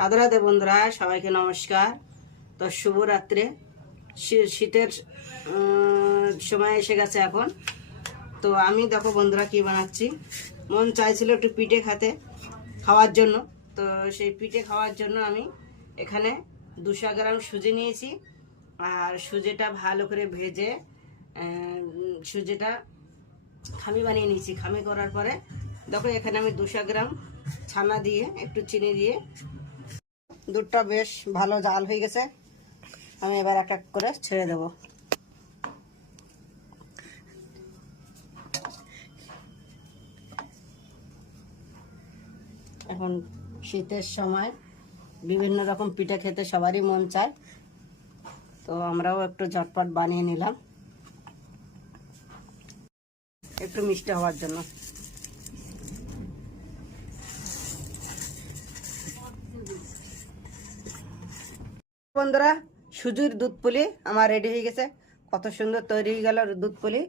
রাধে রাধে বন্ধুরা, সবাইকে নমস্কার। তো শুভরাত্রে। শীতের সময় এসে গেছে এখন। তো আমি দেখো বন্ধুরা কি বানাচ্ছি। মন চাইছিল একটু পিঠে খাওয়ার জন্য। তো সেই পিঠে খাওয়ার জন্য আমি এখানে 200 গ্রাম সুজি নিয়েছি। আর সুজিটা ভালো করে ভেজে সুজিটা খামি বানিয়ে নিয়েছি। খামি করার পরে দেখো এখানে আমি 200 গ্রাম ছানা দিয়ে একটু চিনি দিয়ে, দুধটা বেশ ভালো জাল হয়ে গেছে। আমি এবার এক এক করে ছেড়ে দেব। এখন শীতের সময় বিভিন্ন রকম পিঠে খেতে সবারই মন চায়, তো আমরাও একটু ঝটপট বানিয়ে নিলাম একটু মিষ্টি হওয়ার জন্য। বন্ধুরা, সুজির দুধ পুলি আমার রেডি হয়ে গেছে। কত সুন্দর তৈরি হয়ে গেল দুধ পুলি।